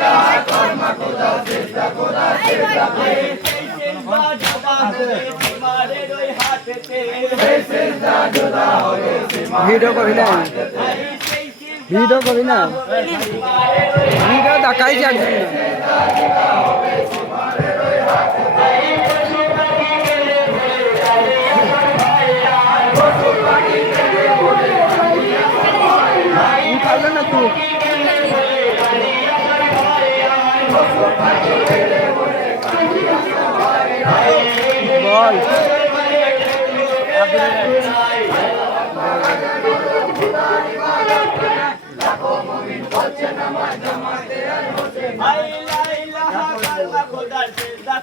ইলাহা কলমা খোদা সেজদা খোদা সেজদা পে সেজদা জুদা হবে সীমারের ওই হাতেতে সেজদা জুদা হবে ভিডিও করবি না ভিডিও করবি না ভিডিও দেখাইছি একদিন না তুই বল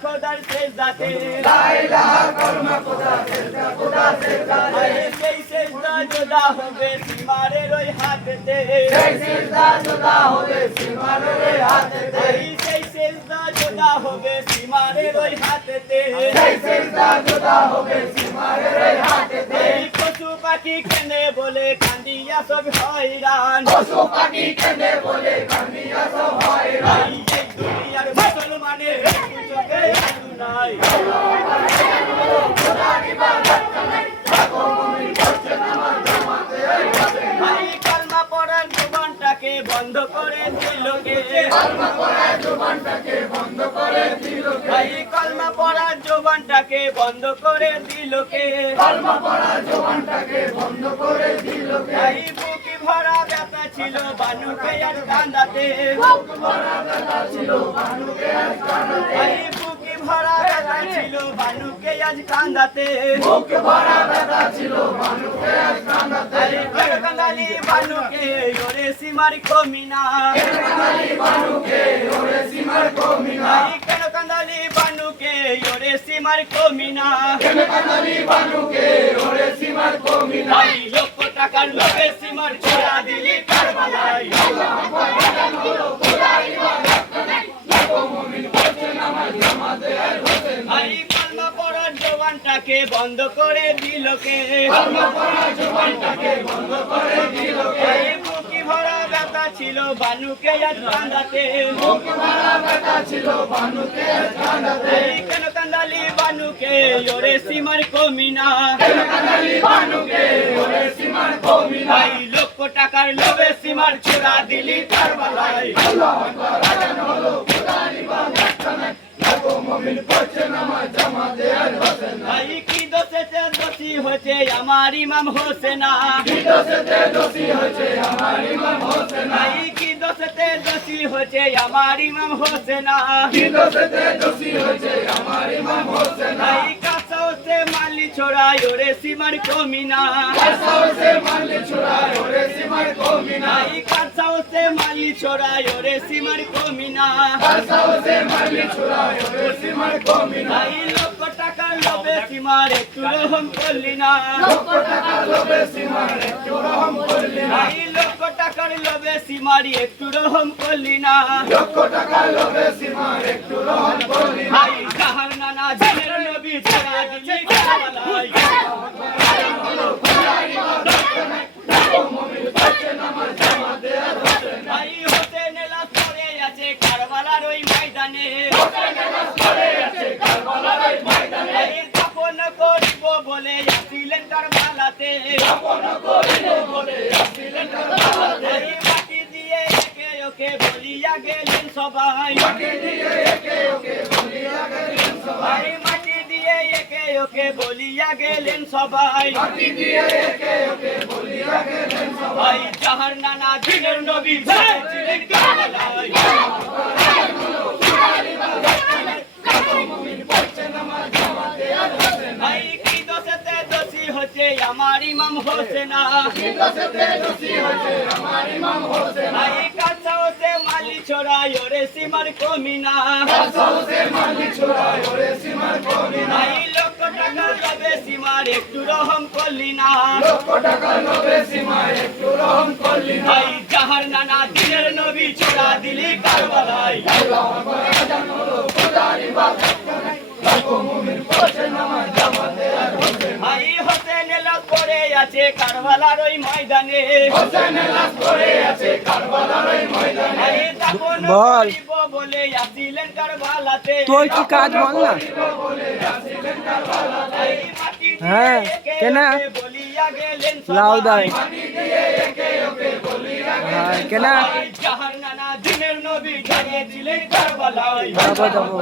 খোদার সেজদাতে লা ইলাহা কলমা খোদা সেজদা খোদা সেজদা সেই সেজদা জুদা হবে সীমারের ওই হাতেতে সেই সেজদা জুদা হবে সীমারের ওই হাতেতে সেই সেজদা জুদা হবে সীমারের ওই হাতেতে সেই সেজদা জুদা হবে সীমারের ওই হাতেতে পশু পাখি কেনে বলে কান্দিয়া সব হয়রান পশু পাখি কেনে বলে কান্দিয়া সব হয়রান এই দুনিয়ার মুসলমানের চোখে আলু নাই খোদার ইবাদত করে লাখো মুমিন করছে নামাজ জামাতে ভাই কালমা পড়ার জীবনটাকে বন্ধ করে দিল কে কলমা পড়ার জবানটাকে বন্ধ করে দিল কে ভাই কালমা পড়ার জীবনটাকে বন্ধ করে দিল কে কলমা পড়ার জবানটাকে বন্ধ করে দিল কে ভাই বুকি ভরা ব্যথা ছিল বানুকে আর কান্দাতে ভরা ব্যথা ছিল বানুকে আজ কান্দাতে ভাই বুকি ভরা ব্যথা ছিল বানুকে আজ কান্দাতে বুক ভরা ব্যথা ছিল বানুকে আজ কান্দাতে কান্দালি বানুকে ওরে সীমার কমিনা কান্দালি বানুকে ওরে সীমার কমিনা কেন কান্দালি বানুকে ওরে সীমার কমিনা কান্দালি বানুকে ওরে সীমার কমিনা ভাই লক্ষ টাকার লোভে সীমার ছোড়া দিলি কারবালাই খোদার ইবাদত করে লাখো মুমিন করছে নামাজ জামাতে ভাই কালমা পড়ার জবানটাকে বন্ধ করে দিল কে কলমা পড়ার জবানটাকে বন্ধ করে দিল কে ভাই বুকি ভরা ব্যথা ছিল বানুকে আজ কান্দাতে বুক ভরা ব্যথা ছিল বানুকে আজ কান্দাতে ভাই কেন কান্দালি বানুকে ওরে সীমার কমিনা কান্দালি বানুকে ওরে সীমার কমিনা ভাই লক্ষ টাকার লোভে সীমার ছোড়া দিলি কারবালাই আল্লাহু আকবার আজান হলো খোদার ইবাদত করে লাখো মুমিন করছে নামাজ জামাতে আর হোসেন ভাই কি দোষেতে দোষী হয়েছে আমার ইমাম হোসেনা দোষেতে দোষী হয়েছে আমার ইমাম হোসেন ভাই কি দোষেতে দোষী হয়েছে আমার ইমাম হোসেনা কি দোষেতে দোষী হয়েছে আমার ইমাম হোসেন ভাই কাসাউসে মালি ছড়াই ওরে সীমার কমিনা কাসাউসে মারলে ছুড়ায় ওরে সীমার কমিনা ভাই কাসাউসে মালি ছড়াই ওরে সীমার কমিনা কাসাউসে মারলে ছুড়ায় ওরে সীমার কমিনা ভাই লক্ষ টাকা লোভে সীমার একটু রহম করলি না লক্ষ টাকা লোভে সীমার একটু রহম করলি না ভাই লক্ষ টাকার লোভে সীমারি একটু রহম করলি না লক্ষ টাকা লোভে সীমার একটু রহম করলি না ভাই জাহার নানা জানের নবী ছাড়া দিলি কারবালাই লাখো মুমিন করছে নামাজ জামাতে আর হোসেন ভাই হোসেন লাশ পড়ে আছে কারবালার ওই ময়দানে করে আছে কারবালার ওই ময়দানে ভাই দাফন করিব বলে আসিলেন কারবালাতে আপন করিল বলে আসিলেন কারবালাতে ভাই মাটি দিয়ে একে ওকে বলিয়া গেলেন সবাই মাটি দিয়ে একে ওকে বলিয়া গেলেন সবাই ভাই মাটি দিয়ে একে ওকে বলিয়া গেলেন সবাই মাটি দিয়ে একে ওকে বলিয়া গেলেন সবাই ভাই জাহার নানা দিনের নবী ছিলেন কারবালায় লাখো মুমিন করছে নামাজ জামাতে আর হোসেন ভাই কি দোষেতে দোষী হচ্ছে আমার ইমাম হোসেনা কি দোষেতে দোষী হয়েছে আমার ইমাম হোসেন ভাই কাসাউসে মালি ছড়াই ওরে সীমার কমিনা কাসাউসে মারলে ছুড়ায় ওরে সীমার কমিনা ভাই লক্ষ টাকা লোভে সীমার একটু রহম করলি না লক্ষ টাকা লোভে সীমার একটু রহম করলি না ভাই জাহার নানা দিনের নবী ছড়া দিলি কারবালায় আল্লাহু আকবার আজান হলো খোদার ইবাদত করে লাখো মুমিন করছে নামাজ জামাতে আর হোসেন ভাই হোসেন লাশ পড়ে আছে কারবালার ওই ময়দানে হোসেনের লাশ পড়ে আছে কারবালার ওই ময়দানে আরে দাফন বল। করিব বলে আসিলেন কারবালাতে তোর কি কাজ বল না এই মাটি দিয়ে হ্যাঁ, একে কেন? একে বলিয়া গেলেন লাউ দাই সবাই। হ্যাঁ কেন জাহার নানা দিনের নবী জানিয়েছিলেন কারবালায় যাবো